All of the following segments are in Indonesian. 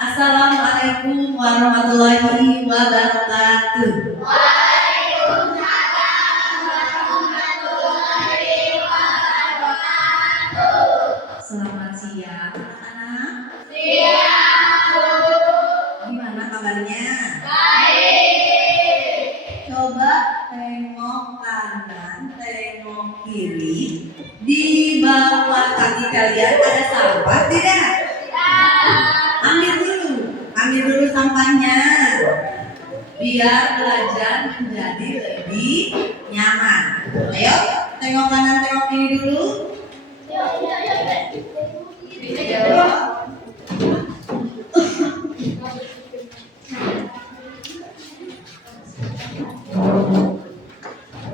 Assalamualaikum warahmatullahi wabarakatuh. Waalaikumsalam warahmatullahi wabarakatuh. Selamat siang anak-anak. Siang. Gimana kabarnya? Baik. Coba tengok kanan, tengok kiri. Di bawah kaki kalian ada sampah tidak? Ambil dulu sampahnya. Biar belajar menjadi lebih nyaman. Ayo, tengok kanan, tengok kiri dulu. Ayo.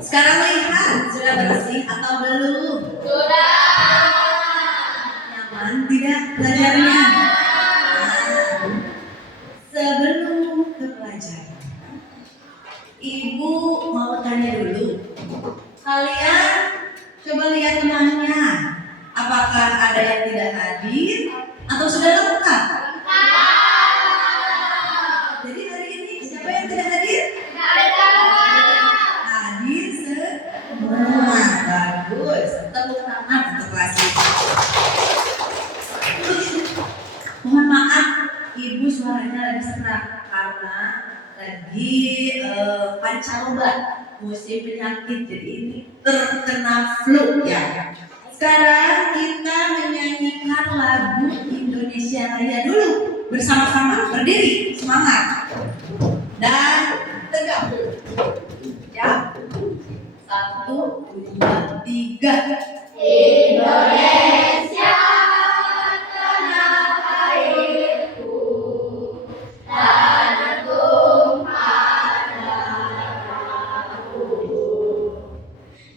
Sekarang lihat, sudah bersih atau belum? Sudah. Nyaman tidak belajarnya? Sebelum ke pelajaran, Ibu mau tanya dulu. Kalian coba lihat temannya. Apakah ada yang tidak hadir atau sudah lengkap? Jadi hari ini siapa yang tidak hadir? Hadir semua. Bagus. Tepuk tangan untuk kelas ini. Mohon maaf, Ibu suaranya lagi serak karena lagi pancaroba musim penyakit, jadi ini terkena flu ya. Sekarang kita menyanyikan lagu Indonesia Raya dulu bersama-sama, berdiri, semangat dan tegak ya. 1, 2, 3. Indonesia tanah airku, tanah tumpah darahku.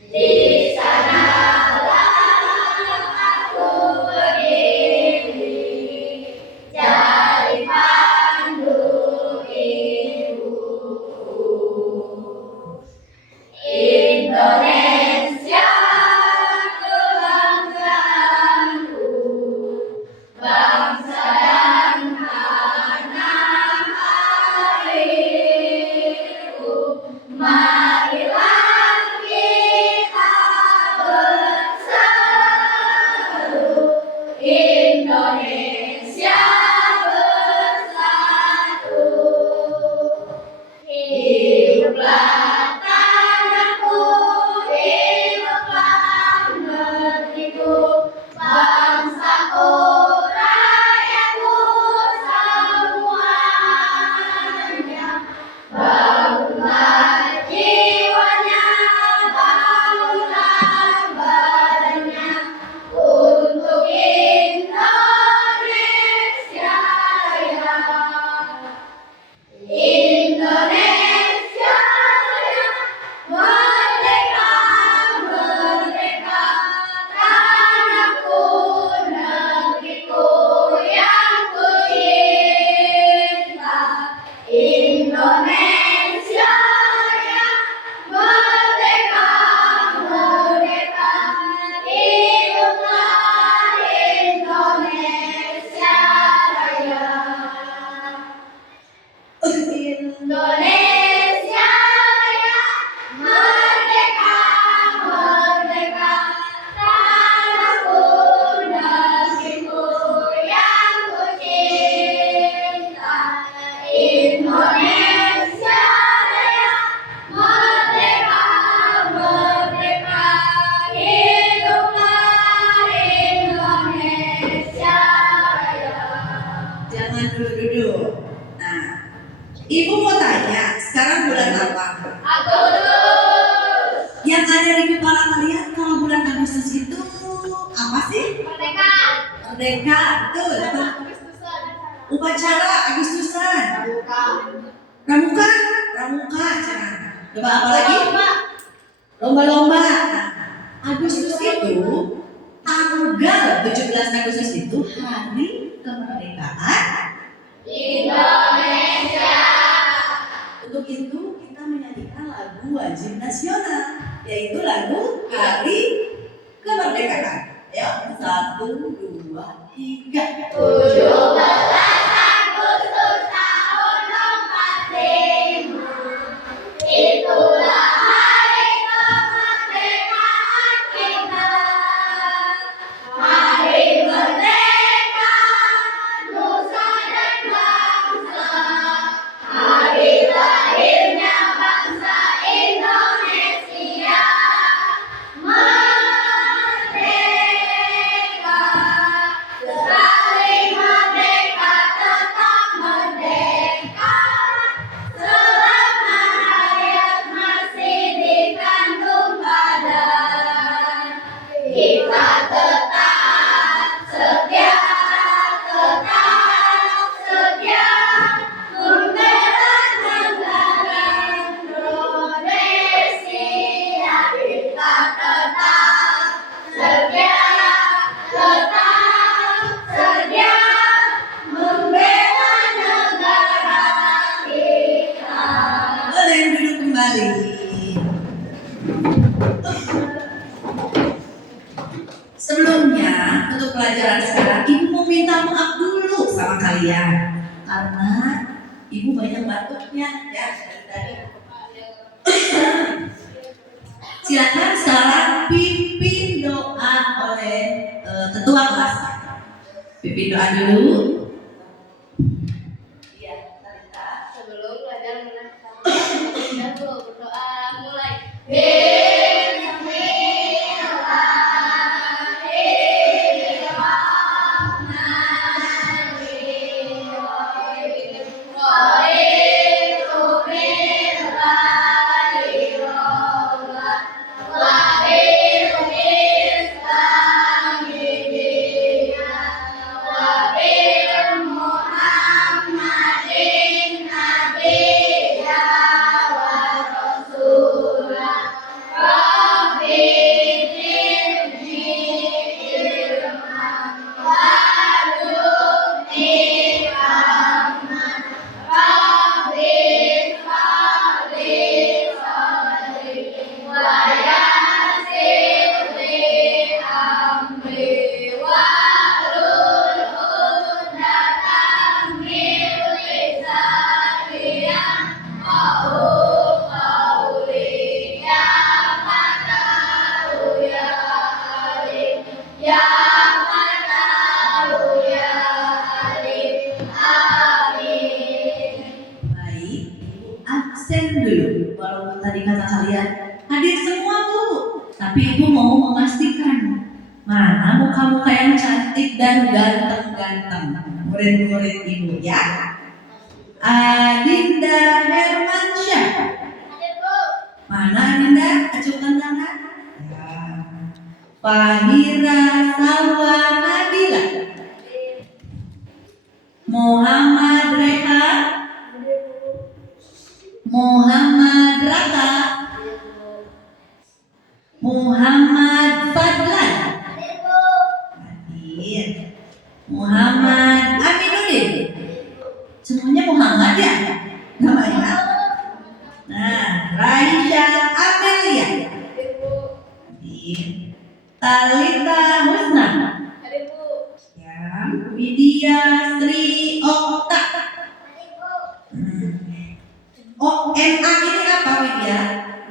Di sanalah aku berdiri, jadi pandu ibuku. Indonesia kebangsaanku, bangsa dan tanah airku. Marilah kita bersatu, Indonesia bersatu. Hiduplah tanahku, hiduplah negeriku, bangsaku, rakyatku semuanya. Bangunlah jiwanya, bangunlah badannya, untuk Indonesia Raya. Indonesia Raya, merdeka, merdeka, tanahku, negeriku yang kucinta. Indonesia Raya, merdeka, merdeka, hiduplah Indonesia Raya. Indonesia Raya, merdeka, merdeka, tanahku, negeriku yang kucinta. Indonesia Raya, merdeka, merdeka, hiduplah Indonesia Raya. Jangan duduk-duduk. Nah, Ibu mau tanya, sekarang bulan apa? Agustus. Yang ada di kepala kalian kalau bulan Agustus itu apa sih? Merdeka. Merdeka, betul. Upacara Agustusan. Pramuka, pramuka, jangan. Coba apa lagi? Lomba-lomba. Nah, Agustus itu tanggal 17 Agustus itu hari kemerdekaan Indonesia. Untuk itu kita menyanyikan lagu wajib nasional, yaitu lagu Hari Kemerdekaan. Ya, 1, 2, 3. 17 Agustus sama kalian karena ibu banyak batuknya ya dari tadi. Silakan sekarang pimpin doa oleh ketua kelas. Pimpin doa dulu. Iya, Tarita. Sebelum belajar menang, kita berdoa mulai. Baik, ibu absen dulu. Walaupun tadi kata kalian hadir semua bu, tapi ibu mau memastikan mana muka-muka yang cantik dan ganteng-ganteng murid-murid ibu ya. Adinda Hermansyah. Mana Adinda? Acungkan tangan. Ya. Fahira Salwa Nabila. Muhammad Rehan. Muhammad Raka. Muhammad Fadlan. Hadir. Muhammad Aminuddin. Semuanya Muhammad ya namanya. Nah, Raisya Amelia. Hadir. Talita Husna. Ya. Widya Sri Okta. Oh, NA ini apa Widya?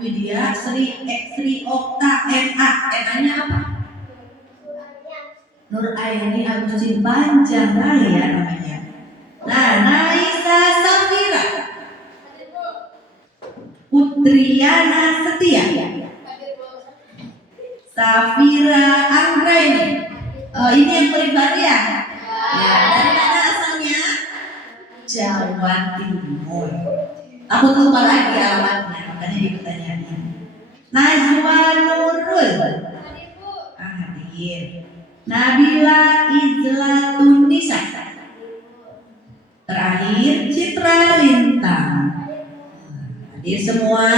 Widya Sri Okta NA. NA-nya apa? Nur Aini Agustin, panjang kali ya namanya. Nah, Naisa Safira. Putriana Setia. Safira Anggraini. Ini yang pribadi ya? Ya, dari mana asalnya? Jawa Timur. Aku lupa lagi alamatnya, makanya dipertanyakan. Najwa Nurul. Hadir. Nabila Izlatunisa. Terakhir Citra Lintang. Hadir semua.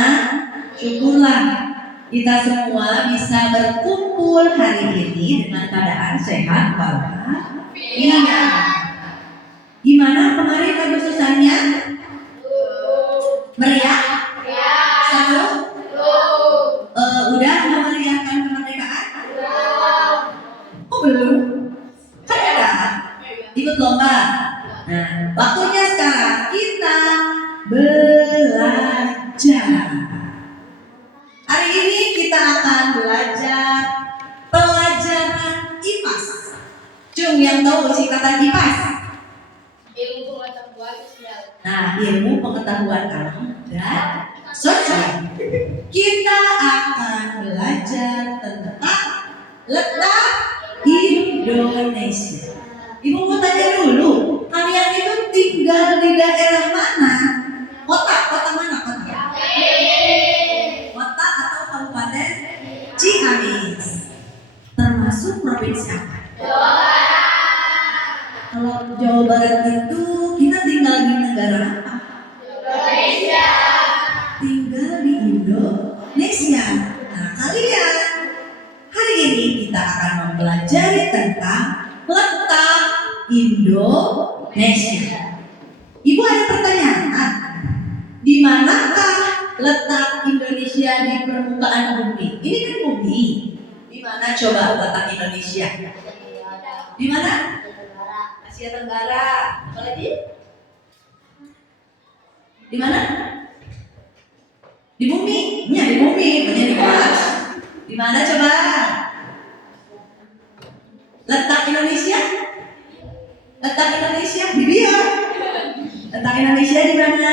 Syukurlah kita semua bisa berkumpul hari ini dengan keadaan sehat walafiat. Gimana kemarin Agustusannya? Meriah? Seru? Udah memeriahkan kemerdekaan? Oh belum? Kan ada? Ikut lomba? Nah, waktunya sekarang kita belajar. Hari ini kita akan belajar pelajaran IPAS. Cung yang tahu singkatan IPAS? Ilmu pengetahuan sosial. Nah, ilmu pengetahuan alam dan sosial. Kita akan belajar tentang letak Indonesia. Ibu mau tanya dulu, kalian itu tinggal di daerah mana? Kota mana kota? Kota atau kabupaten Ciamis. Termasuk provinsi apa? Kalau Jawa Barat itu kita tinggal di negara apa? Indonesia. Tinggal di Indonesia. Nah kalian, hari ini kita akan mempelajari tentang letak Indonesia. Ibu ada pertanyaan, di manakah letak Indonesia di permukaan bumi? Ini kan bumi. Di mana coba letak Indonesia? Di mana? Asia Tenggara. Apa lagi? Di mana? Di bumi. Ya, di bumi. Punya di Mars. Di mana coba? Letak Indonesia? Letak Indonesia di dia. Letak Indonesia di mana?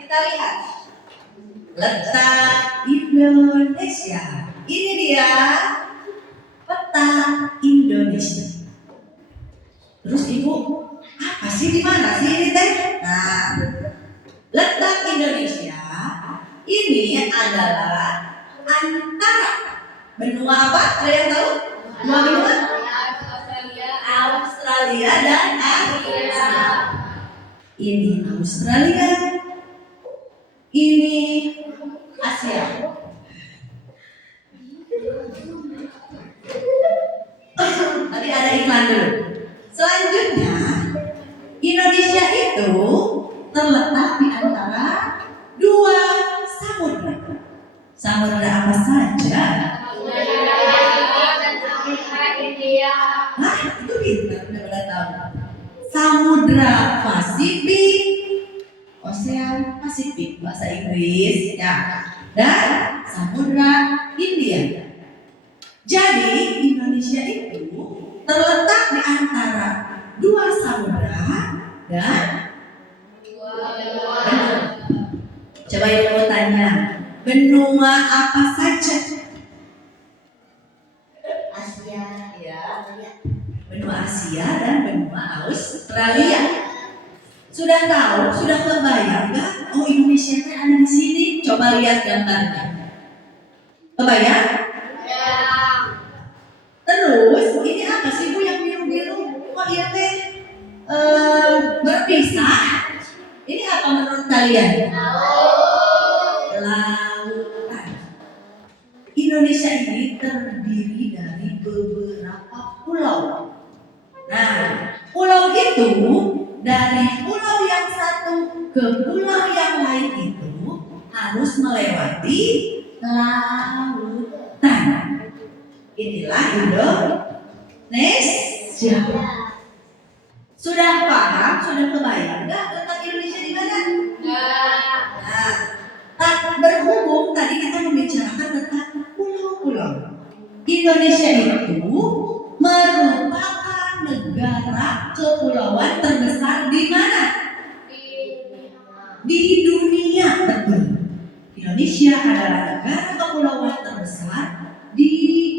Kita lihat. Letak Indonesia. Ini dia peta Indonesia. Terus Ibu, apa sih di mana sih ini teh? Nah, letak Indonesia ini adalah antara benua apa? Ada yang tahu? Dua benua? Australia dan Asia. Ini Australia, ini Asia. Tadi ada iklan dulu. Selanjutnya, Indonesia itu terletak di antara dua samudra. Samudra apa saja? Nah, itu pintar, udah pada tahu. Samudra Pasifik, Ocean Pasifik bahasa Inggris, ya. Dan Samudra Hindia. Jadi Indonesia itu terletak di antara dua samudra dan benua. Coba Ibu mau tanya, benua apa saja? Asia, ya. Benua Asia dan benua Australia. Sudah tahu, sudah kebayang nggak? Oh, Indonesia itu ada di sini. Coba lihat gambarnya. Kebayang? Terus ini apa sih Bu yang biru-biru? Kok ini teh berpisah? Ini apa menurut kalian? Lautan. Indonesia ini terdiri dari beberapa pulau. Nah, pulau itu dari pulau yang satu ke pulau yang lain itu harus melewati lautan. Inilah Indonesia. Sudah paham? Sudah kebayang nggak letak Indonesia di mana? Nah, berhubung tadi kita membicarakan tentang pulau-pulau. Indonesia itu merupakan negara kepulauan terbesar di mana? Di dunia. Betul. Indonesia adalah negara kepulauan terbesar di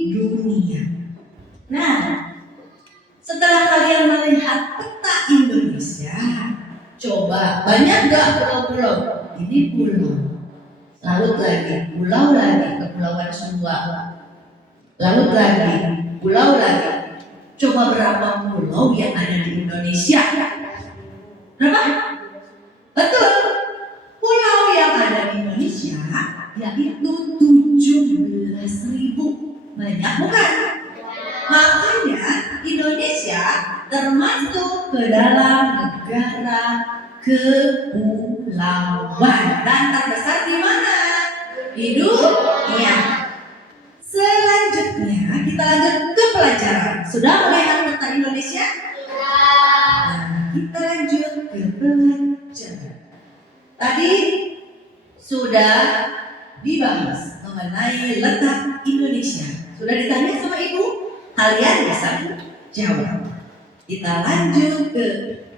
dunia. Nah, setelah kalian melihat peta Indonesia, coba banyak gak pulau-pulau? Ini pulau, laut lagi, pulau lagi, Kepulauan Sumba, laut lagi, pulau lagi. Coba berapa pulau yang ada di Indonesia? Berapa? Betul. Pulau yang ada di Indonesia yaitu 17.000. Banyak bukan? Makanya Indonesia termasuk ke dalam negara kepulauan dan terbesar di mana? Di dunia. Selanjutnya kita lanjut ke pelajaran. Sudah melihat peta Indonesia? Nah, kita lanjut ke pelajaran. Tadi sudah dibahas mengenai letak Indonesia. Sudah ditanya sama Ibu? Kalian bisa jawab. Kita lanjut ke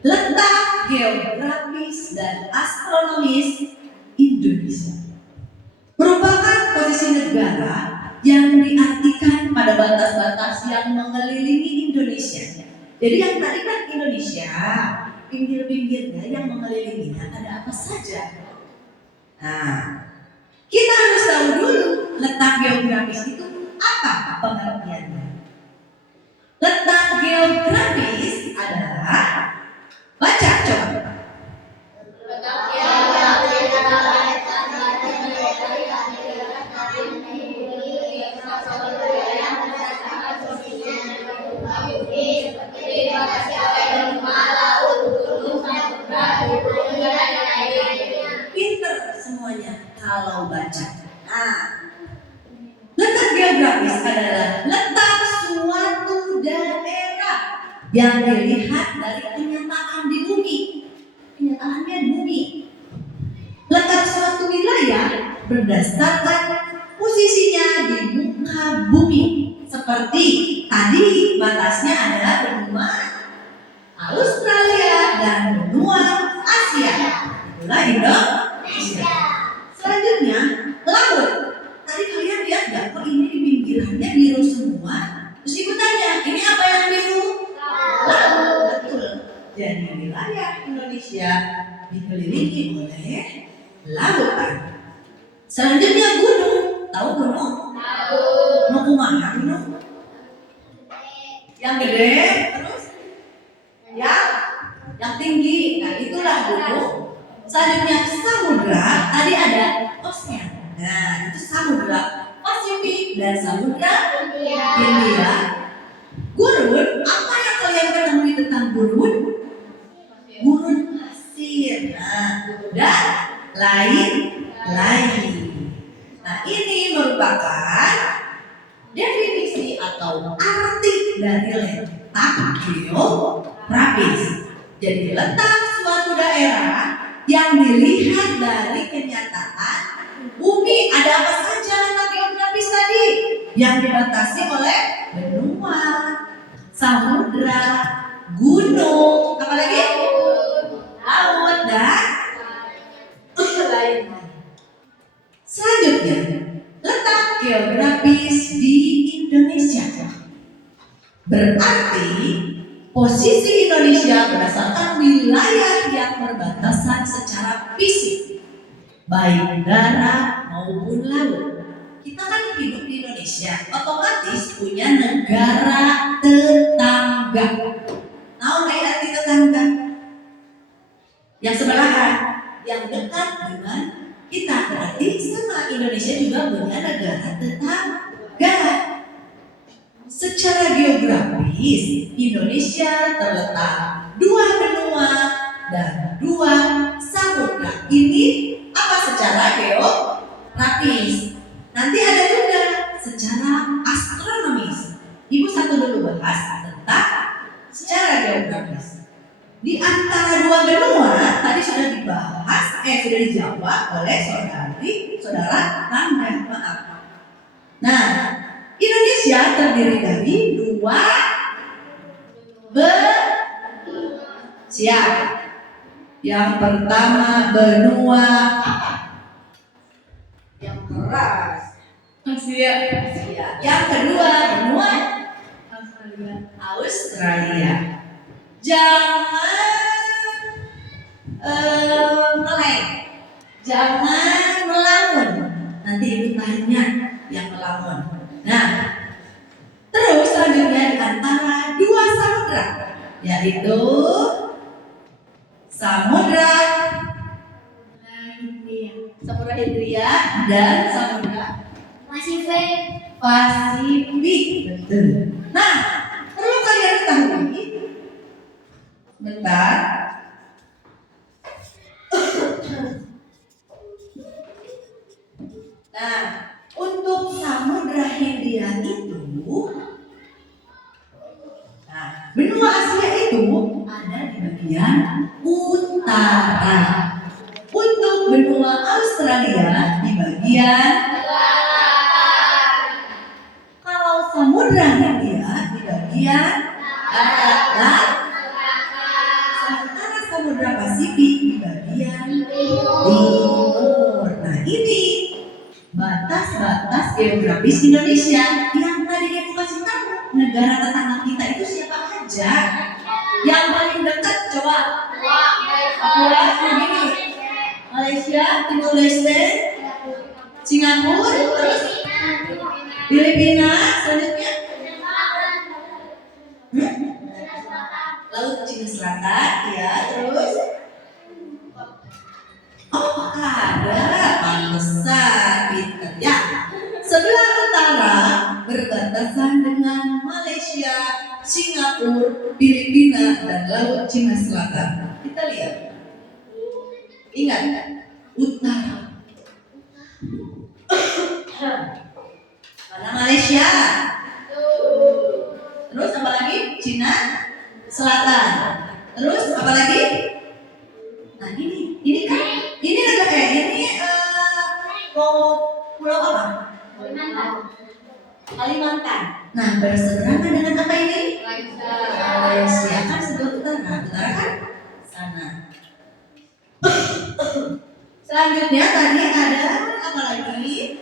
letak geografis dan astronomis Indonesia. Merupakan posisi negara yang diartikan pada batas-batas yang mengelilingi Indonesia. Jadi yang tadi kan Indonesia, pinggir-pinggirnya yang mengelilinginya ada apa saja? Nah, kita harus tahu dulu letak geografis itu apa pengertiannya. Letak geografis adalah, baca coba. Pinter semuanya kalau baca. Nah, letak geografis adalah letak suatu daerah yang dilihat dari kenyataan di bumi. Kenyataannya di bumi. Letak suatu wilayah berdasarkan posisinya di muka bumi. Seperti tadi batasnya ada benua Australia dan benua Asia. Itulah Indonesia. Selanjutnya, laut. Tadi kalian lihat gak? Kok ini di pinggirannya biru semua? Terus ibu tanya, ini apa yang biru? Laut. Betul. Jadi wilayah Indonesia dikelilingi oleh lautan. Selanjutnya gunung. Tahu gunung? Tahu. Mau kemana gunung? Yang gede, terus yang tinggi. Nah, itulah gunung. Selanjutnya samudra. Tadi ada ocean. Nah, itu samudra Pasifik dan samudra India. Gurun, apa yang kalian ketahui tentang gurun? Gurun pasir. Nah, dan lain-lain. Nah, ini merupakan definisi atau arti dari letak geografis. Jadi letak suatu daerah yang dilihat dari kenyataan bumi. Ada apa saja letak geografis tadi? Yang dibatasi oleh benua, samudra, gunung, apa lagi? Laut dan lain-lain. Selanjutnya, letak geografis di Indonesia. Berarti posisi Indonesia berdasarkan wilayah yang berbatasan secara fisik, baik darat maupun laut. Kita kan hidup di Indonesia, otomatis punya negara tetangga. Tahu nggak arti tetangga? Yang sebelahan, yang dekat dengan kita. Berarti sama Indonesia juga punya negara tetangga. Secara geografis, Indonesia terletak 2 benua dan 2 samudra. Ini apa secara geografis? Nanti ada juga secara astronomis. Ibu satu dulu bahas tentang secara geografis. Di antara 2 benua tadi sudah dibahas, sudah dijawab oleh saudara Rangga. Maaf. Nah, Indonesia terdiri dari 2 siap. Yang pertama benua apa? Yang keras. Asia. Yang kedua benua Australia. Jangan meleng, jangan melamun. Nanti ibu tanya yang melamun. Nah, terus selanjutnya di antara 2 samudra, yaitu Samudra Hindia dan Samudra Pasifik. Betul. Nah, perlu kalian ketahui. Bentar. Nah, untuk Samudra Hindia itu, benua Asia itu ada di bagian utara. Untuk benua Australia di bagian selatan. Kalau Samudra Hindia di bagian barat. Sementara Samudra Pasifik di bagian timur. Nah, ini batas-batas geografis Indonesia yang tadi ibu kasih tahu. Negara tetangga kita itu siapa aja? Yang paling dekat coba. Begini. Malaysia, Timor Leste, Singapura, terus Filipina, selanjutnya Laut Cina Selatan, ya, terus ada pantesan pinter ya. Sebelah utara berbatasan dengan Malaysia, Singapura, Filipina, dan Laut Cina Selatan. Kita lihat. Ingat, utara. Mana Malaysia? Terus apa lagi? Cina selatan. Terus apa lagi? Nah ini kan ini negara ini pulau apa? Kalimantan. Nah berseberangan dengan apa ini? Malaysia kan sebelah utara, utara kan sana. Selanjutnya tadi ada apa lagi?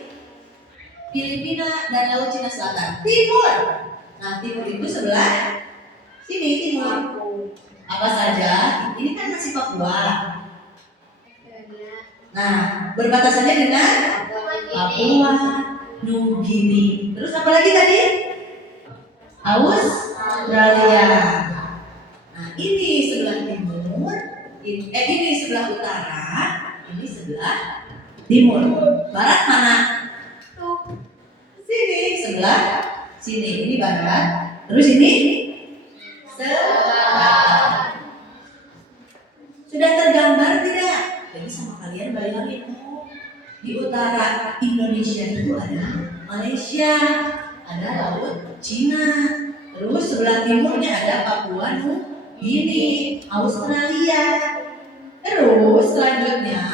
Filipina dan Laut Cina Selatan. Timur. Nah timur itu sebelah sini timur. Apa saja? Ini kan masih Papua. Nah berbatasannya dengan Papua Nugini. Terus apa lagi tadi? Australia. Nah ini sebelah timur. Ini sebelah utara. Ini sebelah timur. Barat mana? Sini sebelah sini. Ini barat. Terus ini selatan. Sudah tergambar tidak? Jadi sama kalian bayangin, di utara Indonesia itu ada Malaysia, ada Laut Cina, terus sebelah timurnya ada Papua Nugini, Australia. Terus selanjutnya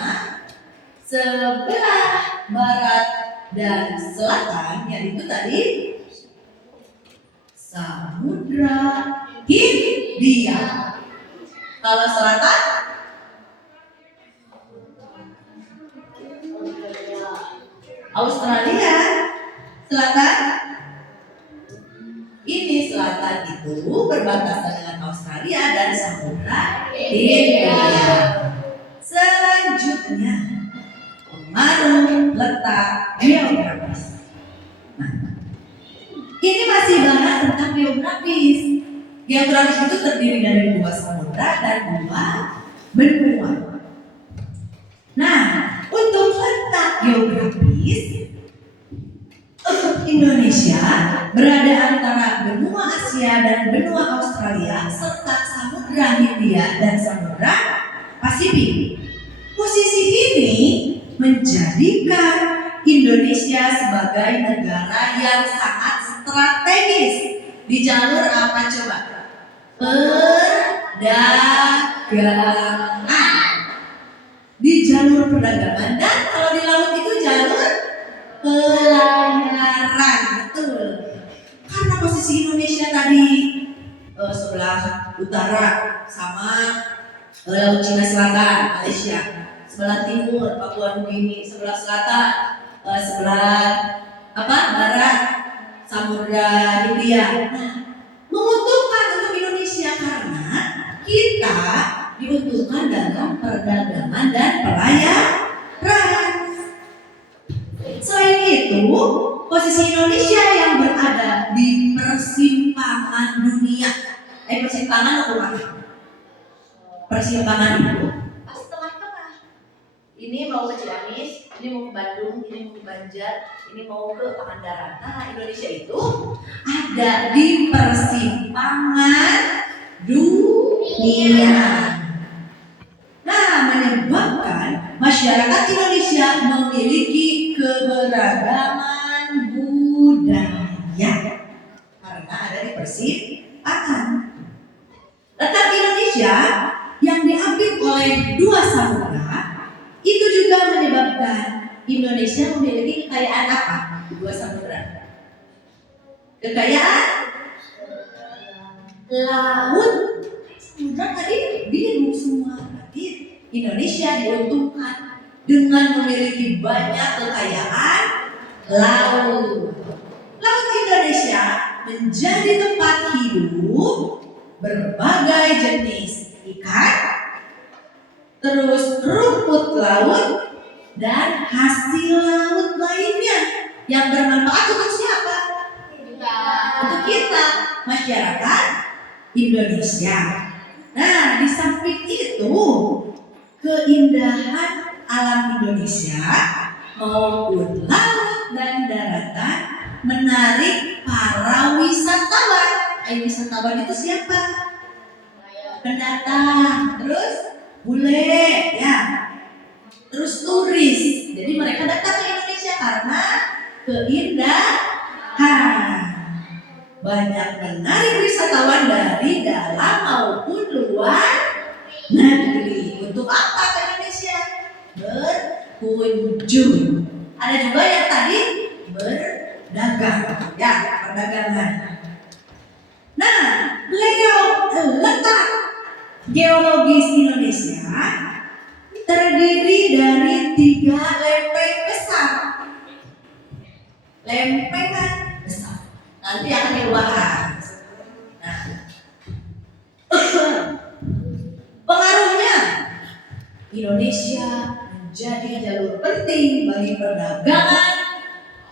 sebelah barat dan selatan yaitu tadi Samudra Hindia. Kalau selatan Australia, selatan ini selatan itu berbatasan dengan Australia dan Samudra Hindia. Selanjutnya pengaruh letak geografis. Nah, ini masih bahas tentang geografis. Geografis itu terdiri dari 2 samudra dan 2 benua. Nah, untuk letak geografis Indonesia berada antara benua Asia dan benua Australia serta Samudra Hindia dan Samudra Pasifik. Posisi ini menjadikan Indonesia sebagai negara yang sangat strategis di jalur apa coba? Perdagangan. Di jalur perdagangan dan kalau di laut itu jalur pelayaran. Betul. Karena posisi Indonesia tadi sebelah utara sama Laut Cina Selatan, Malaysia, sebelah timur Papua Nugini, sebelah selatan sebelah barat Samudra Hindia. Nah, menguntungkan untuk Indonesia karena kita diuntungkan dalam perdagangan dan pelayaran. Selain itu, posisi Indonesia yang berada di persimpangan dunia. Persimpangan apa bukan? Persimpangan itu pas tengah-tengah. Ini mau ke Ciamis, ini mau ke Bandung, ini mau ke Banjar, ini mau ke Pangandaran. Nah, Indonesia itu ada di persimpangan dunia. Nah, menyebabkan masyarakat Indonesia memiliki keberagaman budaya karena ada di persimpangan. Letak Indonesia yang diapit oleh 2 samudra itu juga menyebabkan Indonesia memiliki kekayaan apa? 2 samudra. Kekayaan laut. Samudra tadi biru semua. Berarti Indonesia diuntungkan dengan memiliki banyak kekayaan laut. Laut Indonesia menjadi tempat hidup berbagai jenis ikan, terus rumput laut dan hasil laut lainnya yang bermanfaat untuk siapa? Untuk kita, masyarakat Indonesia. Nah, di samping itu keindahan alam Indonesia maupun laut dan daratan menarik para wisatawan. Wisatawan itu siapa? Pendatang, terus bule, ya, terus turis. Jadi mereka datang ke Indonesia karena keindahan. Banyak menarik wisatawan dari dalam negeri. Untuk apa ke Indonesia? Berkunjung. Ada juga yang tadi berdagang, ya, perdagangan. Nah, letak geologis Indonesia terdiri dari 3 lempeng besar. Lempengan besar. Nanti akan dibahas. Nah, pengaruhnya Indonesia menjadi jalur penting bagi perdagangan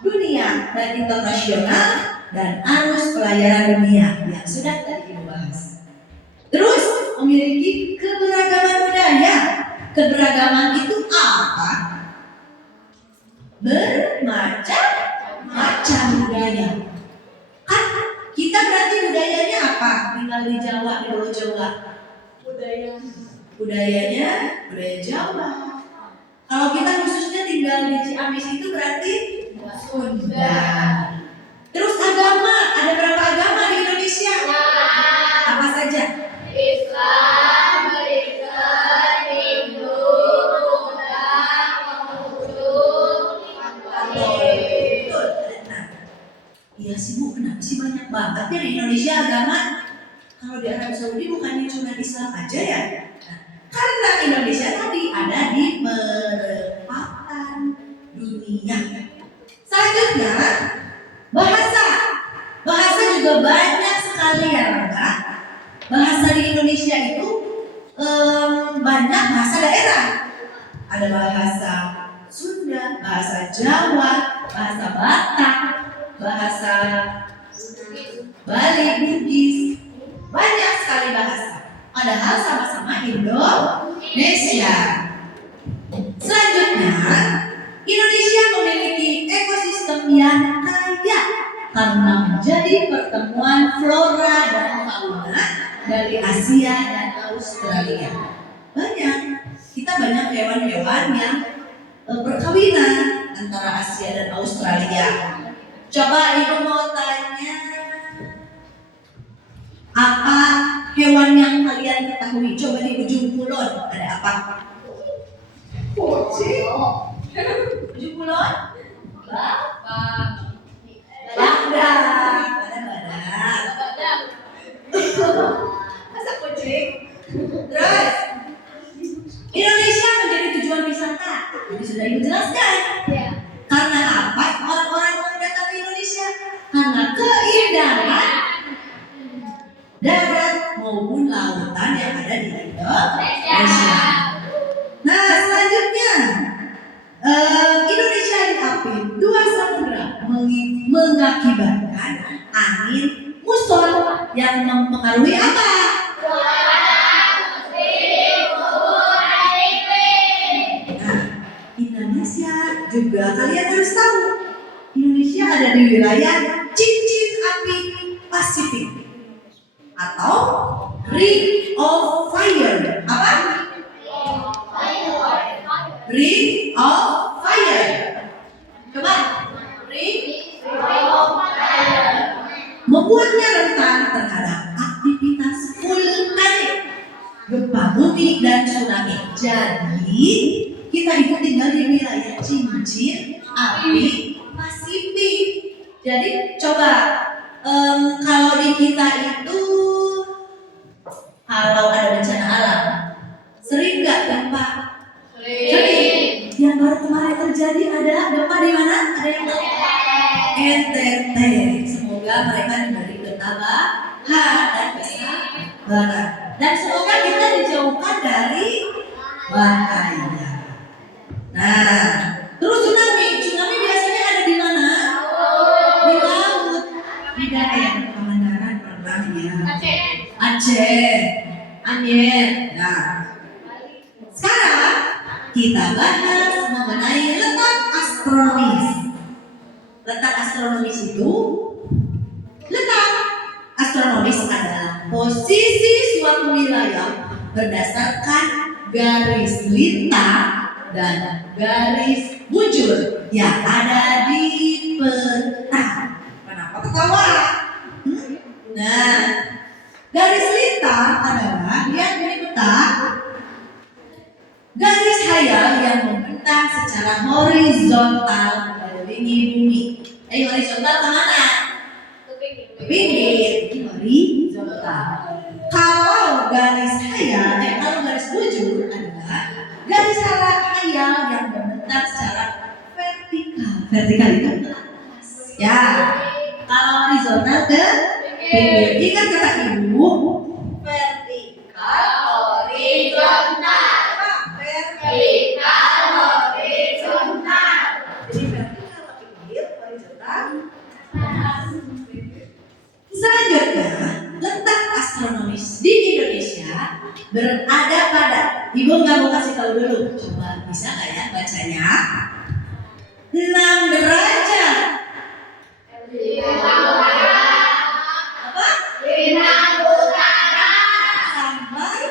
dunia dan internasional dan arus pelayaran dunia yang sudah tadi dibahas. Terus memiliki keberagaman budaya. Keberagaman itu apa? Bermacam-macam budaya. Kan kita berarti budayanya apa? Tinggal di Jawa, di Pulau Jawa. Budayanya budaya Jawa. Kalau kita khususnya tinggal di Ciamis itu berarti Sunda. Terus agama, ada berapa agama di Indonesia? Apa saja? Islam, Kristen, Hindu, Buddha, Konghucu, Katolik. Betul. Nah, iya sih Bu, kenapa sih banyak banget ya di Indonesia agama? Kalau di Arab Saudi bukannya cuma Islam aja ya? Nah, karena Indonesia tadi ada di perempatan dunia. Selanjutnya, bahasa. Bahasa juga banyak sekali ya, Rangga. Bahasa di Indonesia itu banyak bahasa daerah. Ada bahasa Sunda, bahasa Jawa, bahasa Batak, bahasa Bali, Bugis. Banyak sekali bahasa. Padahal sama-sama Indonesia. Selanjutnya, Indonesia memiliki ekosistem yang kaya karena menjadi pertemuan flora dan fauna dari Asia dan Australia. Banyak, kita banyak hewan-hewan yang perkawinan antara Asia dan Australia. Coba Ibu mau tanya, apa hewan yang kalian ketahui? Coba di ujung kulon ada apa? Kucing. Ujung kulon? Badak. Masa kucing? Terus Indonesia menjadi tujuan wisata. Jadi sudah Ibu jelaskan. Karena apa? Orang-orang mau datang ke Indonesia karena keindahan darat maupun lautan yang ada di Indonesia. Nah, selanjutnya Indonesia diapit 2 samudra mengakibatkan angin muson yang mempengaruhi apa? Nah, Indonesia juga kalian harus tahu, Indonesia ada di wilayah cincin api Pasifik atau Ring of Fire. Apa? Ring of Fire. Coba. Ring of Fire. Membuatnya rentan terhadap aktivitas vulkanik, gempa bumi dan tsunami. Jadi kita itu tinggal di wilayah cincin api Pasifik. Jadi coba kalau di kita itu kalau ada bencana alam sering nggak gempa? Sering. Yang baru kemarin terjadi ada gempa di mana? Ada yang tahu? NTT. Semoga mereka diberi ketabahan dan kesabaran. Dan semoga kita dijauhkan dari bahaya. Nah, terus tsunami biasanya ada di mana? Di laut, di daerah Pangandaran pernah ya. Aceh, Anyer. Nah, sekarang kita bahas mengenai letak astronomis. Letak astronomis itu, letak astronomis adalah posisi suatu wilayah berdasarkan garis lintang dan garis bujur yang ada di peta. Kenapa ketawa? Nah, garis lintang adalah, lihat di peta, horizontal mengelilingi bumi. Horizontal kemana? Ke pinggir. Ini horizontal. Kalau garis bujur adalah garis hayal yang membentang secara vertikal. Vertikal itu ke atas. Ya. Kalau horizontal ke pinggir. Ingat kata ibu, vertikal, Horizontal. vertikal, Horizontal. jadi vertikal ke pinggir, horizontal. Selanjutnya, letak astronomis di Indonesia berada pada, ibu nggak mau kasih tahu dulu, coba bisa nggak ya bacanya? 6 derajat. Apa? Bintang utara. Sampai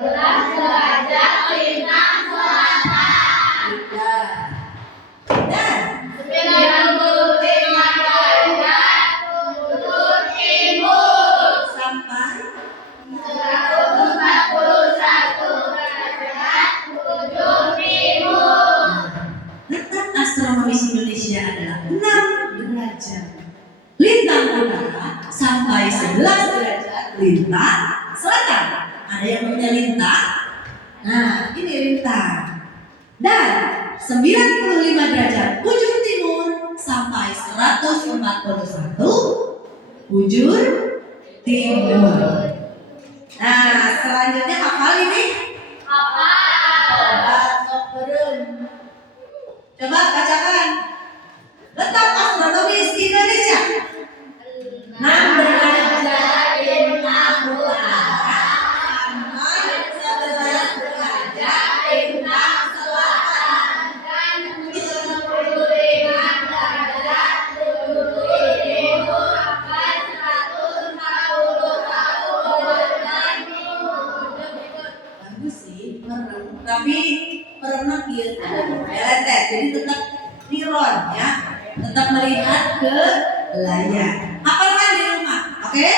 11 derajat bintang selatan. dan 95 derajat bujur timur. sampai 141 derajat bujur timur. letak astronomis Indonesia adalah 6 derajat lintang utara sampai 11 derajat lintang selatan. Ada yang punya lintang? Nah, ini lintang. Dan 95 derajat bujur timur sampai 141 bujur timur. Nah, selanjutnya hafal ini. Coba sok beureum. Coba bacakan. Letak astronomis Indonesia 6 derajat lintang utara sampai 11 derajat lintang selatan. Dan 95 derajat bujur timur sampai 141 derajat timur. Bagus sih, merem. Tapi meremnya kieu letet. Jadi tetap niron ya. Tetap melihat ke layar. Hafalkan di rumah, oke?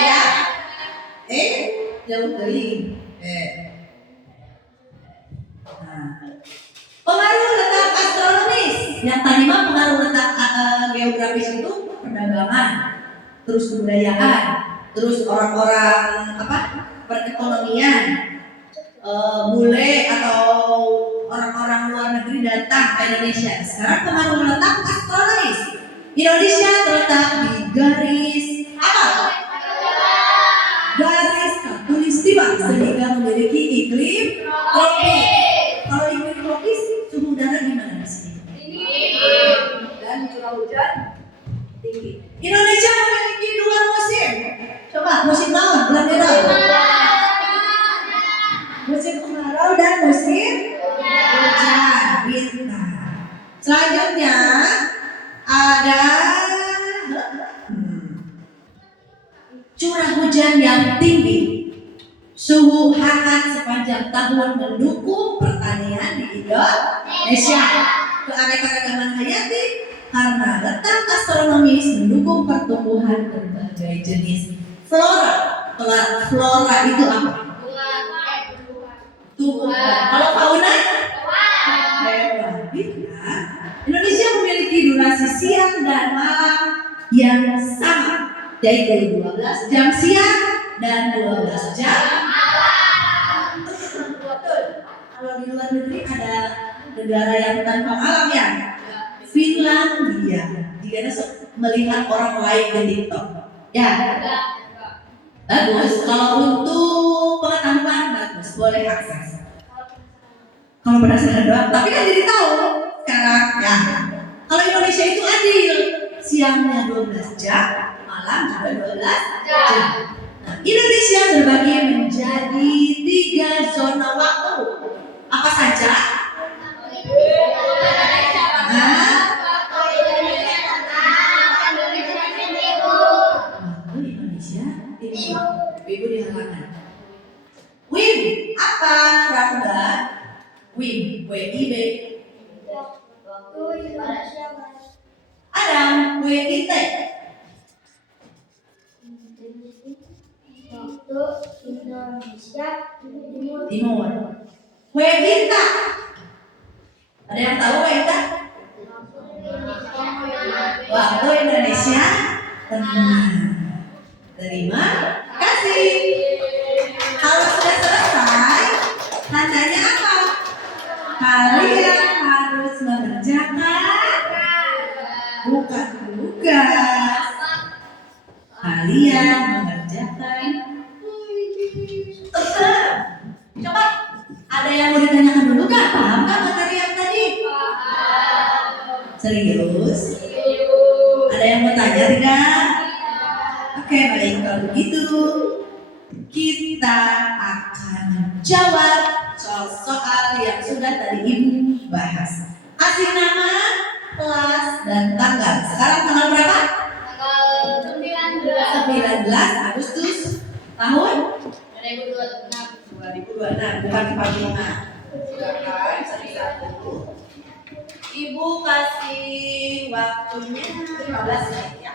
Siap? Jauh dari. Nah, pengaruh letak astronomis. Yang tadi mah pengaruh letak geografis itu perdagangan, terus kebudayaan, terus orang-orang perekonomian, bule atau orang-orang luar negeri datang ke Indonesia. Sekarang pengaruh letak astronomis. Indonesia terletak di garis apa? Garis khatulistiwa sehingga memiliki iklim tropis. Kalau iklim tropis, suhu udara gimana di sini? Dan curah hujan tinggi. Indonesia memiliki 2 musim. Coba musim tahun bulan Desember. Musim kemarau dan musim hujan. Bintang. Selanjutnya ada curah hujan yang tinggi, suhu hangat sepanjang tahun mendukung pertanian di Indonesia. Keanekaragaman hayati karena letak astronomis mendukung pertumbuhan berbagai jenis flora. Flora itu apa? Tumbuhan. Kalau fauna? Hewan. Indonesia memiliki durasi siang dan malam yang sama, yaitu 12 jam siang dan 12 jam malam. Betul. Kalau di luar negeri ada negara yang tanpa malam ya, Finlandia. Dia melihat orang lain di TikTok. Ya. Bagus. Kalau untuk pengetahuan bagus, boleh akses. Kalau penasaran doang, tapi kan jadi tahu sekarang ya. Kalau Indonesia itu adil, siangnya 12 jam, malam juga 12 jam. Nah, Indonesia terbagi menjadi 3 zona waktu. Apa saja? Indonesia Timur. Ibu di halaman. WIB apa Rangga? WIB, WIB. Adam, WIT. Indonesia Timur. WITA. Ada yang tahu Kak Intan? Waktu Indonesia Tengah. Terima kasih. Kalau sudah selesai, tandanya apa? Kalian harus mengerjakan bukan tugas. Kalian mengerjakan. Coba, ada yang mau ditanyakan dulu gak? Paham gak materi yang tadi? Serius? Ada yang mau tanya tidak? Oke, baik, kalau begitu kita akan jawab soal-soal yang sudah tadi Ibu bahas. Kasih nama, kelas, dan tanggal. Sekarang tanggal berapa? Tanggal 19 Agustus tahun 2026. bukan 45. Silakan satu-satu. Ibu kasih waktunya 15 menit ya.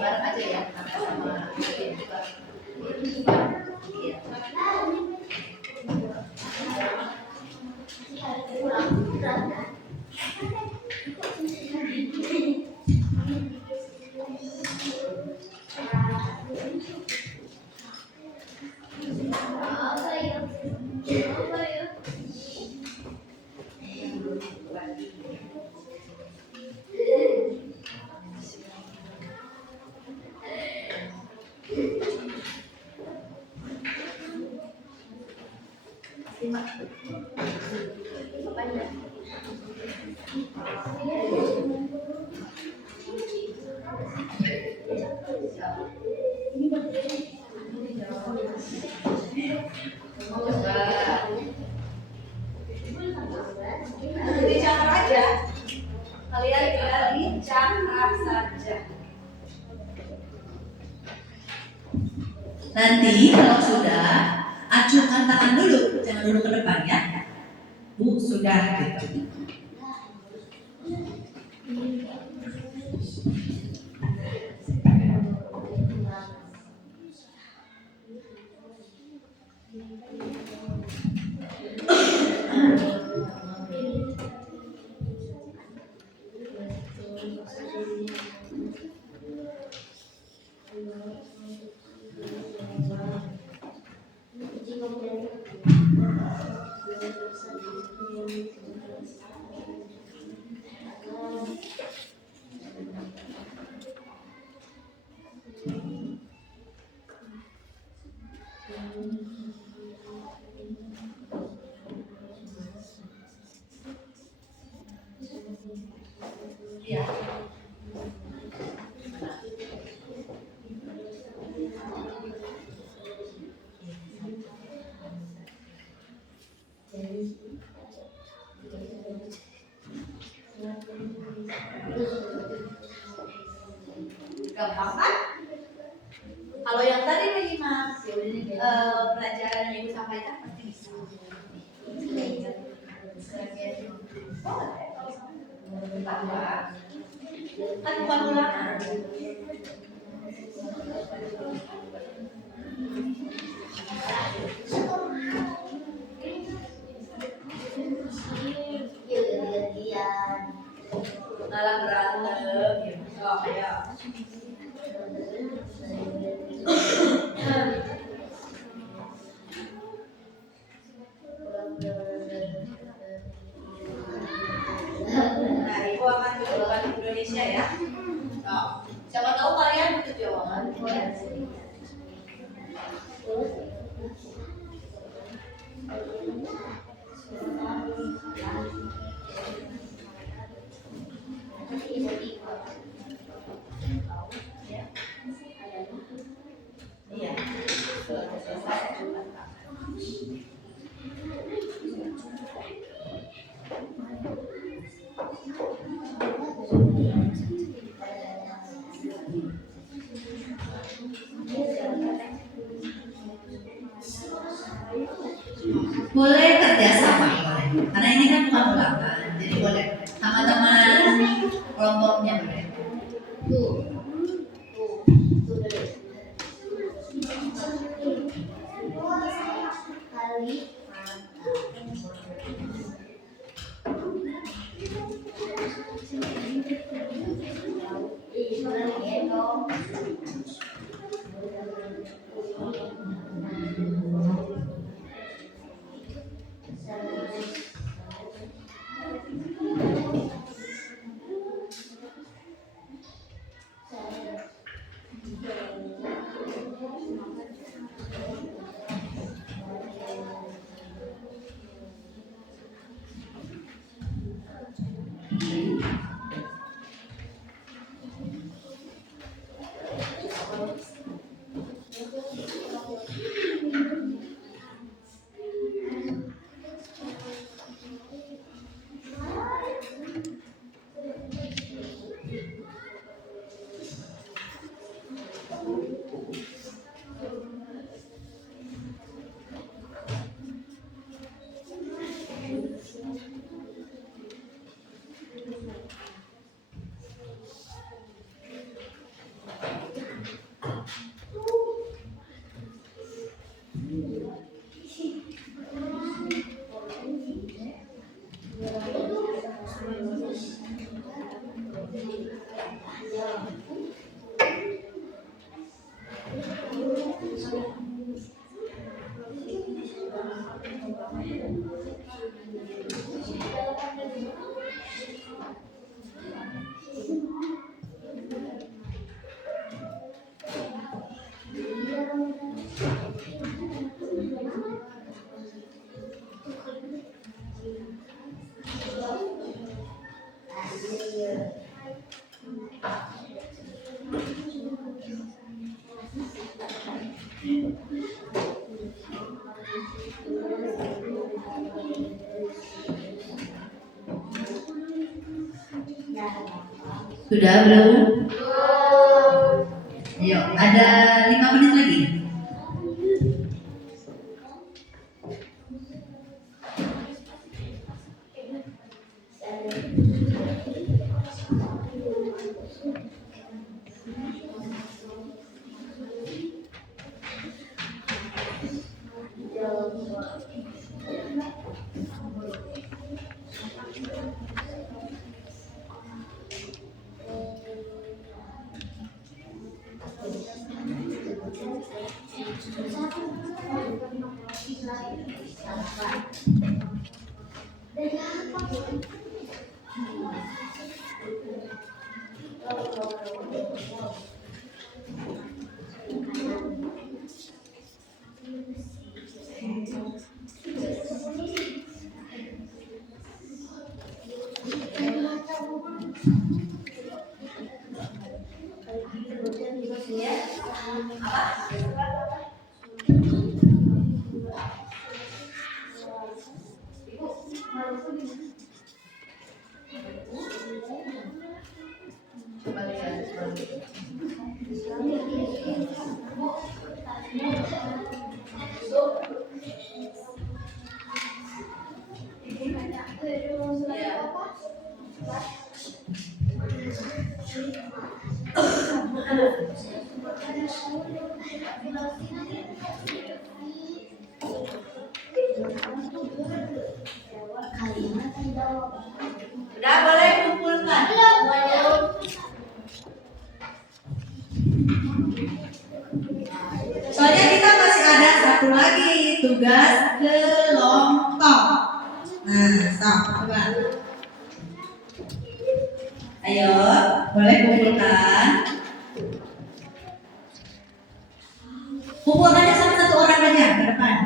Bareng aja ya, sama dicatat aja. Kalian tinggal dicatat saja. Nanti kalau sudah, acukan tangan dulu, jangan dulu ke depan ya. Bu, sudah gitu. Ya. Gampang kan? Kalau yang tadi menyimak pelajaran yang Ibu sampaikan pasti bisa. Kan bukan ulangan. Malah berantem, oh ya. Nah, Ibu akan jawaban Indonesia ya. Oh, siapa tahu kalian butuh jawaban. Iya. Selesai. Boleh kerjasama, boleh. Karena ini kan bukan ulangan, jadi boleh. Teman-teman kelompoknya boleh. Sudah belum? Ayo, ada 5 menit lagi. Udah boleh kumpulkan. Soalnya kita masih ada satu lagi tugas kelompok. Nah, coba. Ayo, boleh kumpulkan. Kumpulkannya sama satu orang aja ke depan.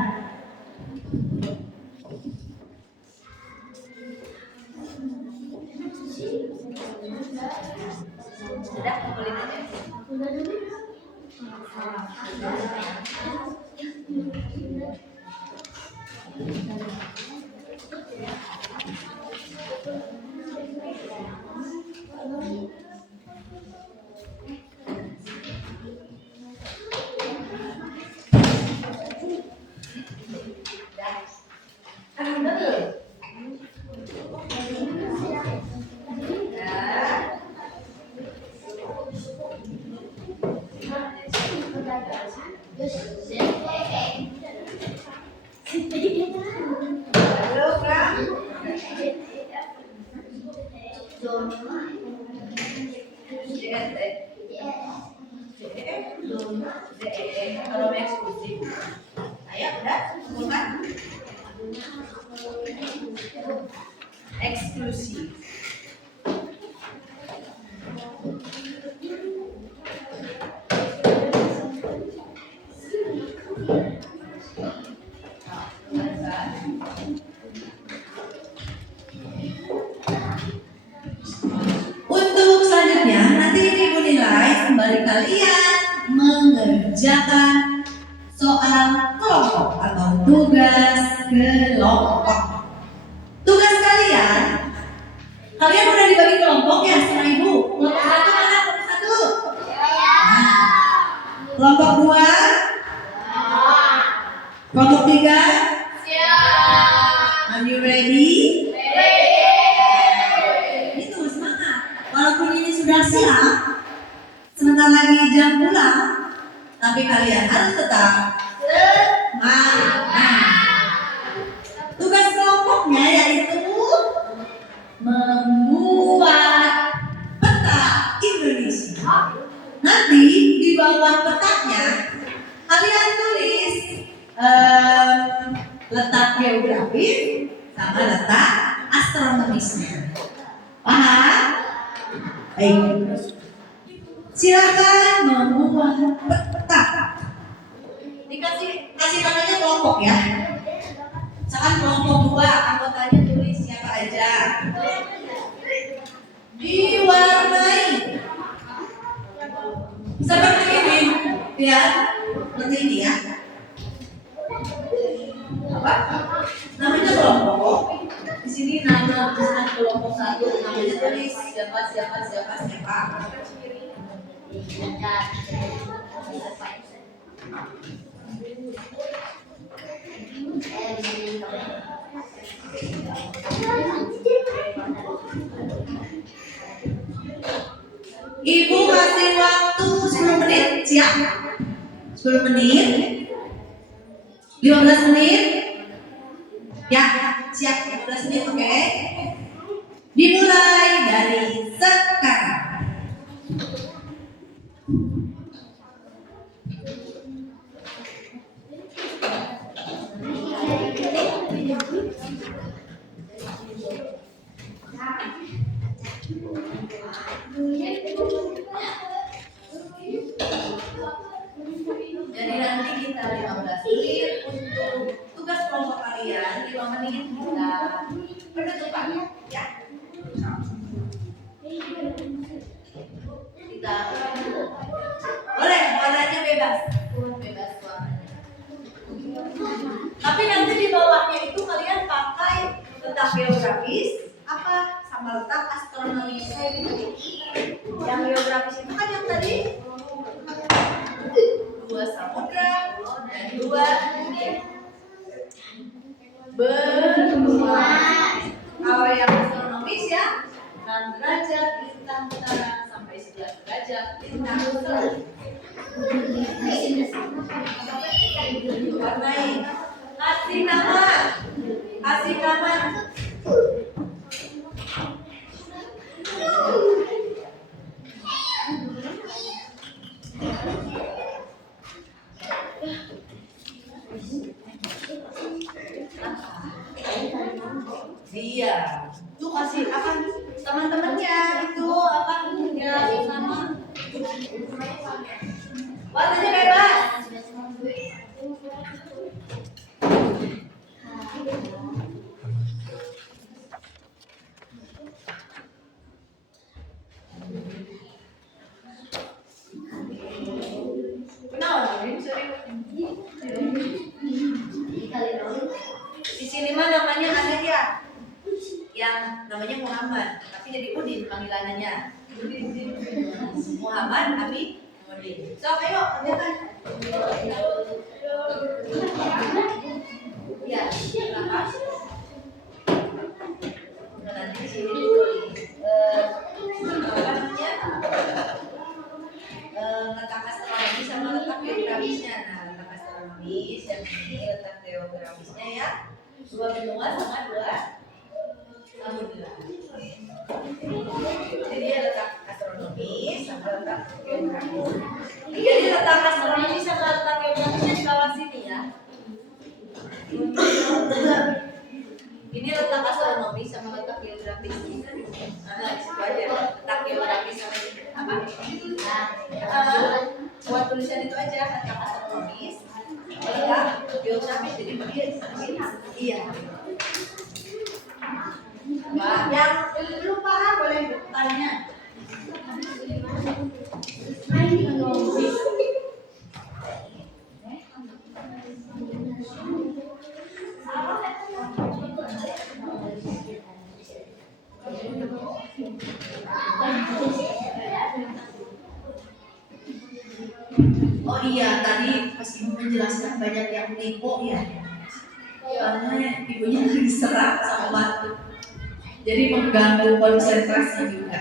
Sudah, kumpulin aja. Kalau eksklusif. Ayo, udah, kumpulkan. Eksklusif. Untuk selanjutnya, nanti ibu nilai sembari kalian mengerjakan soal kelompok atau tugas kelompok. Tugas kalian udah dibagi kelompok ya sama ibu. Kelompok satu mana? Kelompok satu. Nah, kelompok dua. Kelompok tiga. Are you ready? Itu semangat. Walaupun ini sudah siang, sebentar lagi jam pulang, tapi kalian harus tetap semangat. Tugas kelompoknya yaitu membuat peta Indonesia. Nanti di bawah petanya kalian tulis letak geografis sama letak astronomisnya. Paham? Baik. Silakan membuat peta. Kasih namanya kelompok ya. Misalkan kelompok 2 anggotanya tulis siapa aja. Diwarnai. Seperti ini, ya. Seperti ini ya. Apa? Namanya kelompok. Di sini nama kelompok 1 namanya tulis siapa. Ibu kasih waktu 10 menit, siap? 10 menit 15 menit ya, siap 15 menit, oke? Dimulai dari sekarang. Jadi nanti kita 15 menit untuk tugas kelompok kalian, 5 menit kita penutupan ya. Kita boleh warnanya bebas warnanya. Tapi nanti di bawahnya itu kalian pakai letak geografis apa sama letak astronomis. Yang geografis itu kan yang tadi 2 samudra dan 2 benua. Kalau yang astronomis ya 6 derajat lintang utara sampai 11 derajat lintang selatan. Warnai. Kasih nama. Dia tuh kasih akan teman-temannya itu akan ya sama warnanya bebas. Muhammad, tapi jadi Udin panggilannya. Muhammad, Abi, Udin. So, ayo kerjakan. Ya, berapa? Nanti di sini ditulis apa namanya? Letak astronomis sama letak geografisnya. Nah, letak astronomis yang ini letak geografisnya ya. 2 benua sama 2 samudra. Jadi dia letak astronomis sama letak geografis. Jadi letak astronomis sama letak geografisnya di bawah sini ya. Ini letak astronomis sama letak geografis. Nah, di situ aja letak geografis sama apa? Buat tulisan itu aja letak astronomis, letak geografis. Jadi dia iya. Nah, yang belum paham boleh bertanya. Oh iya, tadi pas ibu menjelaskan banyak yang nipu ya. Karena ibunya lagi serak sama batu. Jadi mengganggu konsentrasi juga.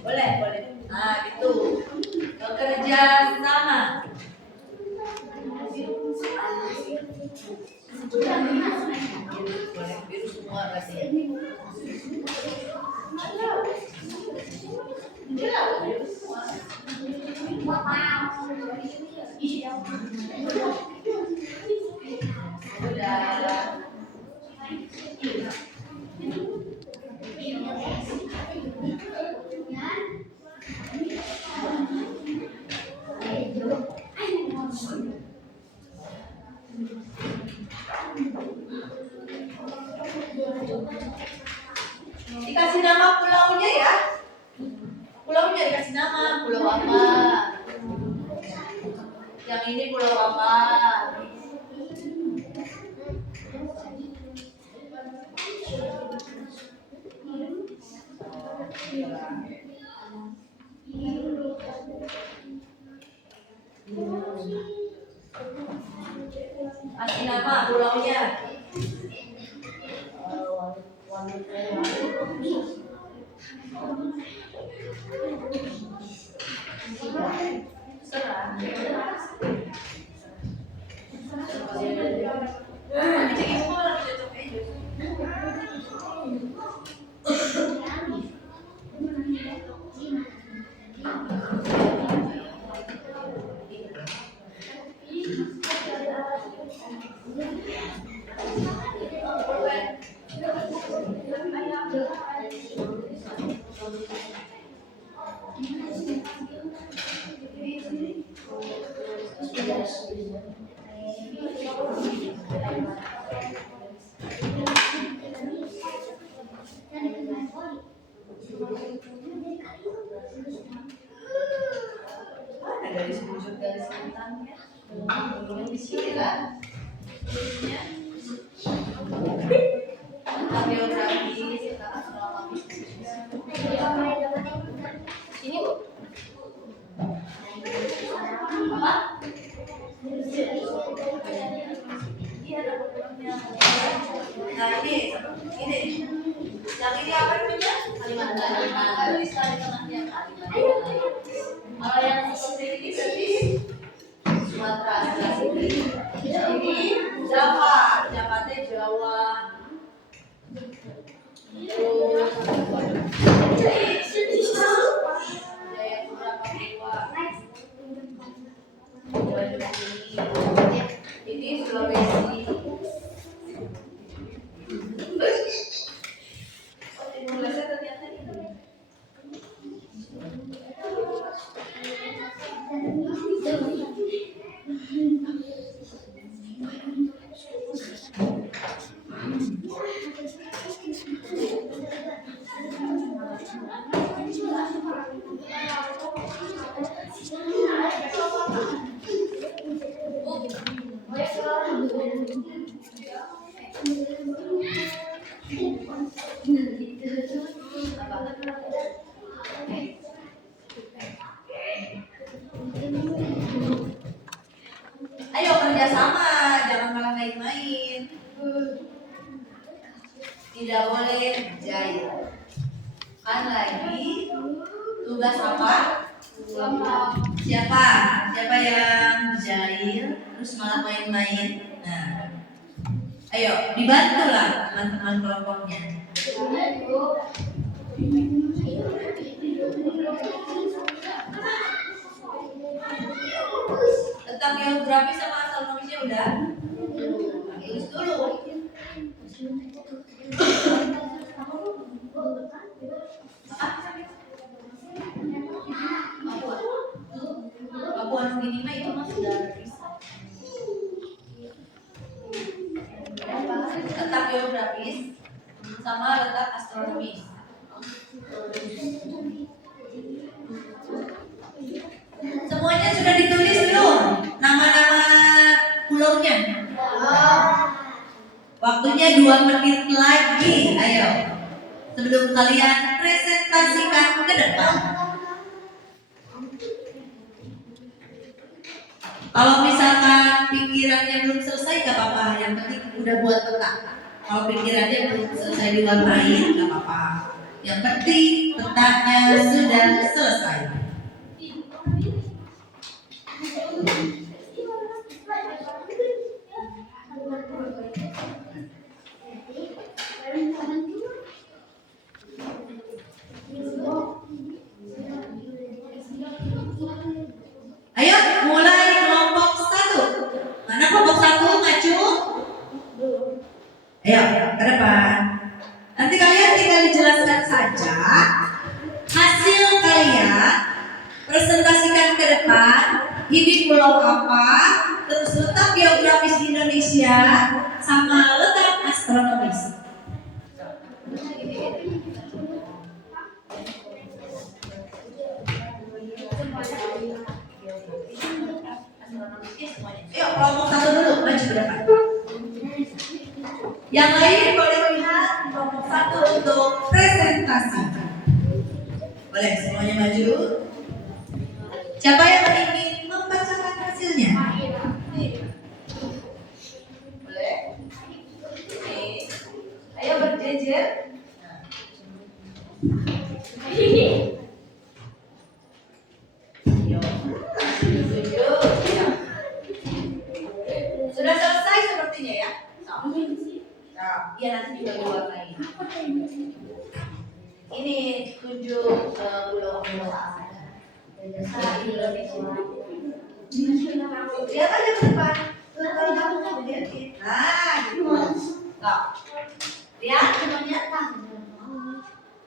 Boleh. Nah, itu bekerja sama. Boleh biru semua berarti ya. Udah. Dikasih nama pulaunya ya. Pulaunya dikasih nama, pulau apa? Yang ini pulau apa? Kasih nama pulaunya. Dari sujud dari sekitarnya. Di sini lah. Biografi ini Bu. Apa? Nah ini. Yang ini apa namanya? Kalimantan. Tulis di tengahnya Kalimantan. Kalau yang seperti ini berarti Sumatera Selatan. Ini Jawa, Jawa Jawa. Ini Sulawesi. Ayo kerjasama, jangan malah main-main. Tidak boleh jahil. Kan lagi tugas apa? Siapa? Siapa yang jahil terus malah main-main? Nah, ayo dibantulah teman-teman kelompoknya. Tentang geografi sama astronomisnya udah? Tulis dulu. Papua segini mah itu mah sudah bisa. Letak geografis sama letak astronomis. Semuanya sudah ditulis belum? Nama-nama pulaunya? Waktunya 2 menit lagi. Ayo. Sebelum kalian presentasikan ke depan. Kalau misalkan pikirannya belum selesai gak apa-apa. Yang penting udah buat peta. Kalau pikirannya belum selesai diwarnain gak apa-apa. Yang penting petanya sudah selesai. Ayo mulai kelompok 1. Mana kelompok 1? Maju. Ayo ke depan. Nanti kalian tinggal dijelaskan saja hasil kalian, presentasikan ke depan. Ini pulau apa, terus letak geografis Indonesia, sama letak astronomis. Yuk kelompok 1 dulu, maju ke depan. Yang lain boleh lihat kelompok 1 untuk presentasi. Boleh semuanya maju. Siapa yang ingin membacakan hasilnya? warnanya ya. So. Iya nanti juga diwarnai. Ini 7 pulau-pulau apa? Lihat aja ke depan. Kalau kamu nggak berdiri. Nah, gitu. Nah, lihat semuanya.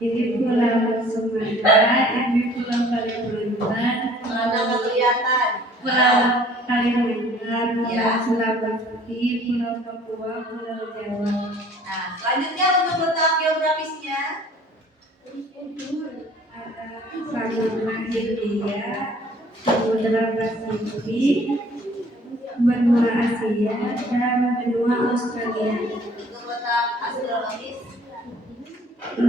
Ini pulau Sumatera, ini pulau Kalimantan, Mana nggak kelihatan? pulau Kalimantan, pulau Ya. Sulawesi, pulau Papua, pulau Jawa. Nah, selanjutnya untuk letak geografisnya. Ada Samudra Hindia, Samudra Pasifik, benua Asia, dan benua Australia. Untuk letak astronomis. 6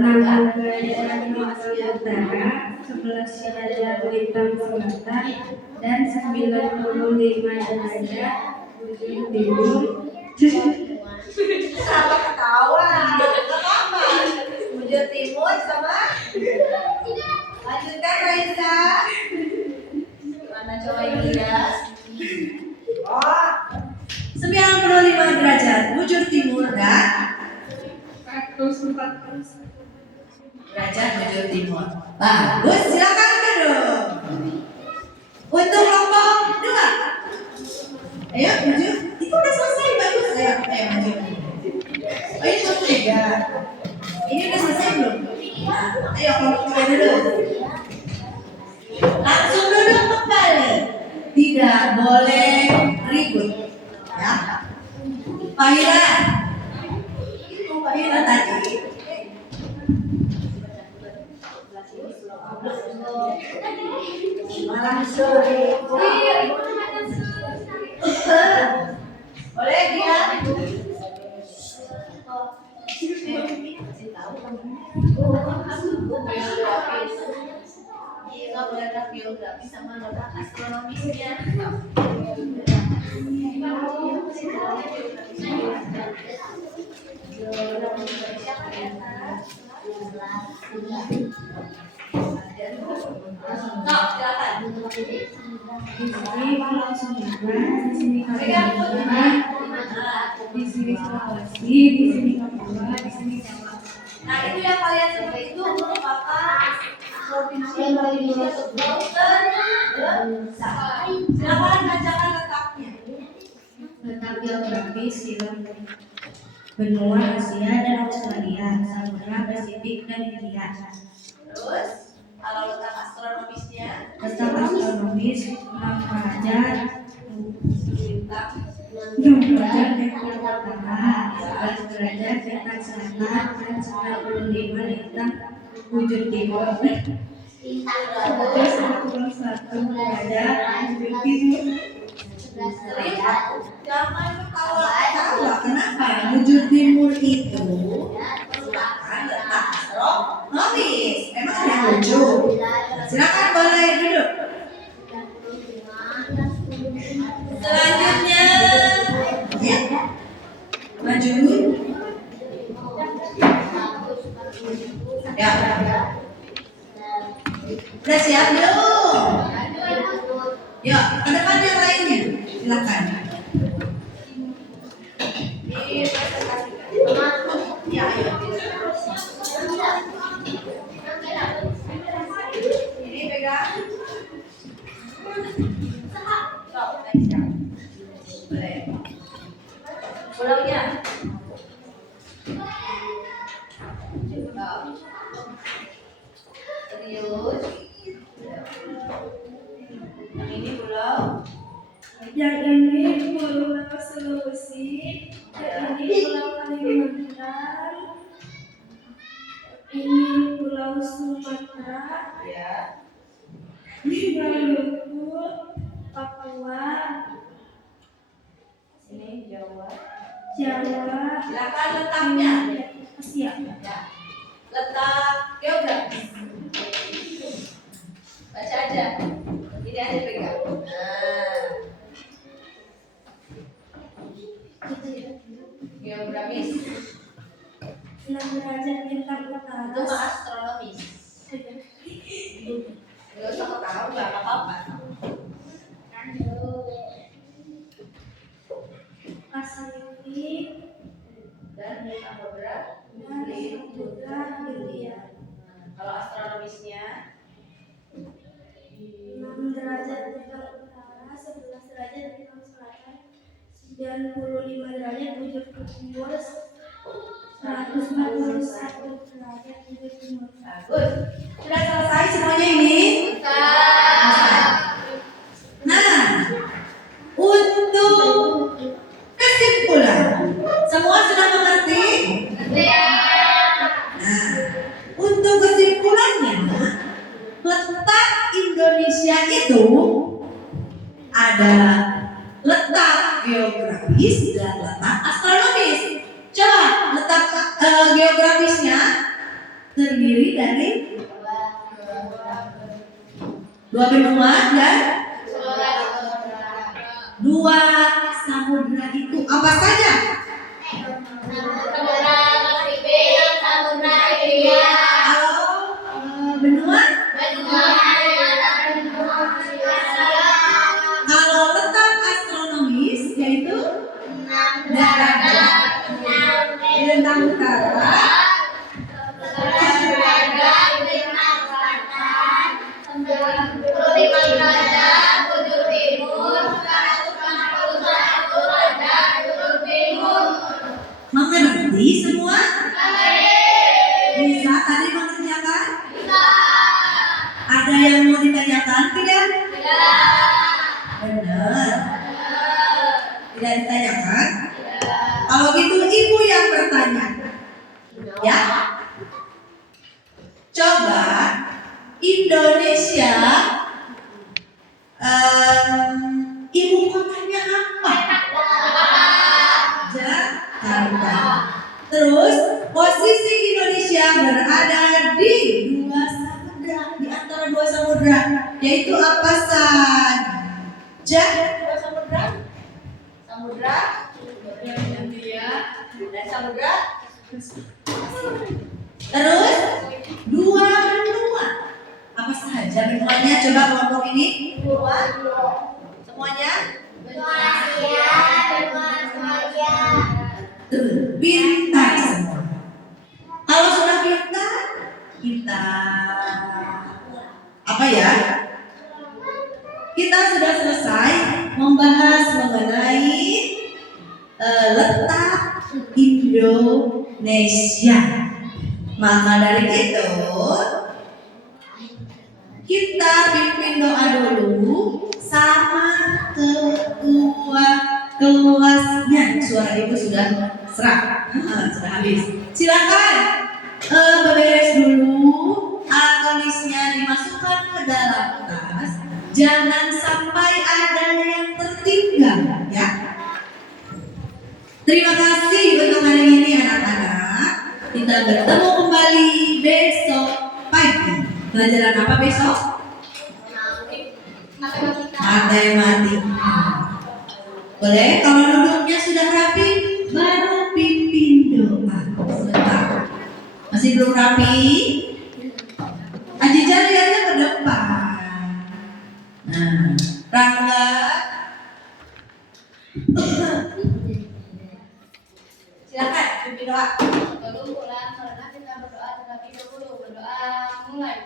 derajat lintang utara, 11 derajat lintang selatan, dan 95 derajat bujur timur. Kenapa ketawa? Gak apa-apa. Bujur timur sama. Lanjutkan Raisa. Mana coba yang lihat? Oh, 95 derajat bujur timur dan 140 derajat bujur timur. Bagus, silakan duduk. Untuk kelompok 2. Ayo maju. Itu udah selesai, bagus. Ayo maju. Oh, ini kelompok 3. Ini udah selesai belum? Nah, ayo kelompok 3 dulu. Langsung duduk kembali. Tidak boleh ribut. Ya. Pak Ira. Itu Pak Ira tadi. malam sore. Boleh dia? Iya, boleh letak geografis sama letak astronomisnya. Di sini pulau Sumatera, di sini Kalimantan, di sini Sulawesi, di sini Papua, di sini Jawa. Nah, itu yang kalian sebut itu merupakan provinsi Indonesia terbesar. Silakan bacakan letaknya. Letak geografis silang benua Asia dan Australia, Samudra Pasifik dan Hindia. Terus, kalau letak astronomisnya, Letak astronomis 6 derajat bintang 6 derajat lintang utara, 11 derajat lintang selatan, dan 95 lintang bujur timur. Terus 61 derajat bujur timur. jangan ketawa. Tahu kenapa? Bujur timur itu merupakan letak astronomis. Emang ada yang lucu? Silakan boleh duduk. Selanjutnya, ya, maju. Ya, udah siap belum? Ya, ke depan yang lainnya. Silakan. Ya, ayo. Ini pegang. Stop, next time. Boleh. Pulaunya. Stop. Serius. Yang ini pulau. Yang ini pulau Sulawesi, yang ini pulau Kalimantan, ini pulau Sumatera, Ya. ini Maluku, Papua, Ini Jawa. Jawa, Silakan letaknya. Asia. Ya. Letak geografis. Baca aja. Ini aja pegang. Nah. Geografis. 6 derajat lintang Itu utara. mah astronomis. Gak usah ketawa, gak apa-apa. Pasifik dan Samudra Hindia. Kalau astronomisnya 6 derajat bintang utara, 11 derajat bintang selatan, 95 derajat bujur timur, 141 derajat bujur timur. bagus. Sudah selesai semuanya ini? Nah, untuk kesimpulan, semua sudah mengerti? Nah, untuk kesimpulannya, letak Indonesia itu ada letak geografis dan letak astronomis. Coba letak geografisnya terdiri dari 2 benua dan 2 samudra. Itu apa saja? Kalau benua, kalau letak astronomis yaitu derajat bintang utara, mengerti semua? Bisa tadi mengerjakan? Ada yang mau ditanyakan tidak? Benar. Tidak ditanyakan? Kalau gitu ibu yang bertanya. Ya. Coba Indonesia ibu kotanya apa? Jakarta. Terus posisi Indonesia berada di 2 samudra, di antara 2 samudra, yaitu apa saja? 2 samudra? Samudra Hindia dan Samudra Terus 2 benua. Apa saja benuanya? Coba kelompok ini. benua Semuanya? Pintar semua. Kalau sudah pintar, kita apa ya? Kita sudah selesai membahas mengenai letak Indonesia. Maka dari itu kita pimpin doa dulu sama ketua kelasnya. Suara ibu sudah serak, sudah habis. Silakan beberes dulu, tulisnya dimasukkan ke dalam tas. Jangan sampai ada yang tertinggal, ya. Terima kasih untuk hari ini anak-anak. Kita bertemu kembali besok pagi. Pelajaran apa besok? Matematika. Boleh? Kalau duduknya sudah rapi, baru pimpin doa. Sebentar. Masih belum rapi? Ajiza lihatnya ke depan. Nah, Rangga. Silakan pimpin doa. Sebelum pulang karena kita berdoa terlebih dahulu. Berdoa mulai.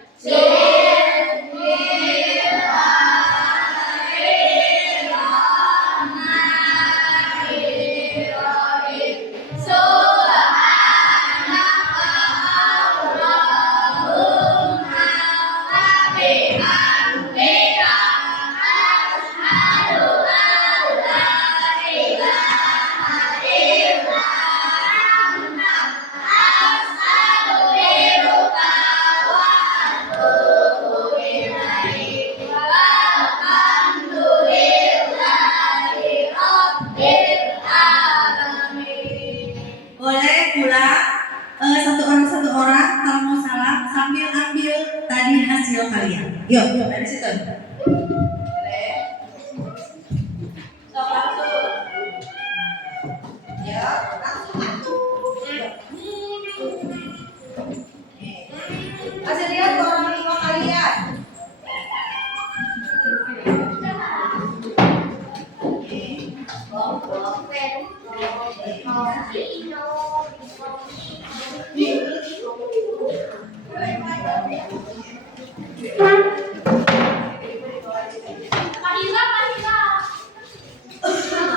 Boleh pulang satu orang kalau mau salam sambil ambil tadi hasil kalian. Yuk, dari situ. boleh. Sok langsung. Ya, langsung masuk. Kasih lihat ke orang tua kalian. Kelompok Thank you.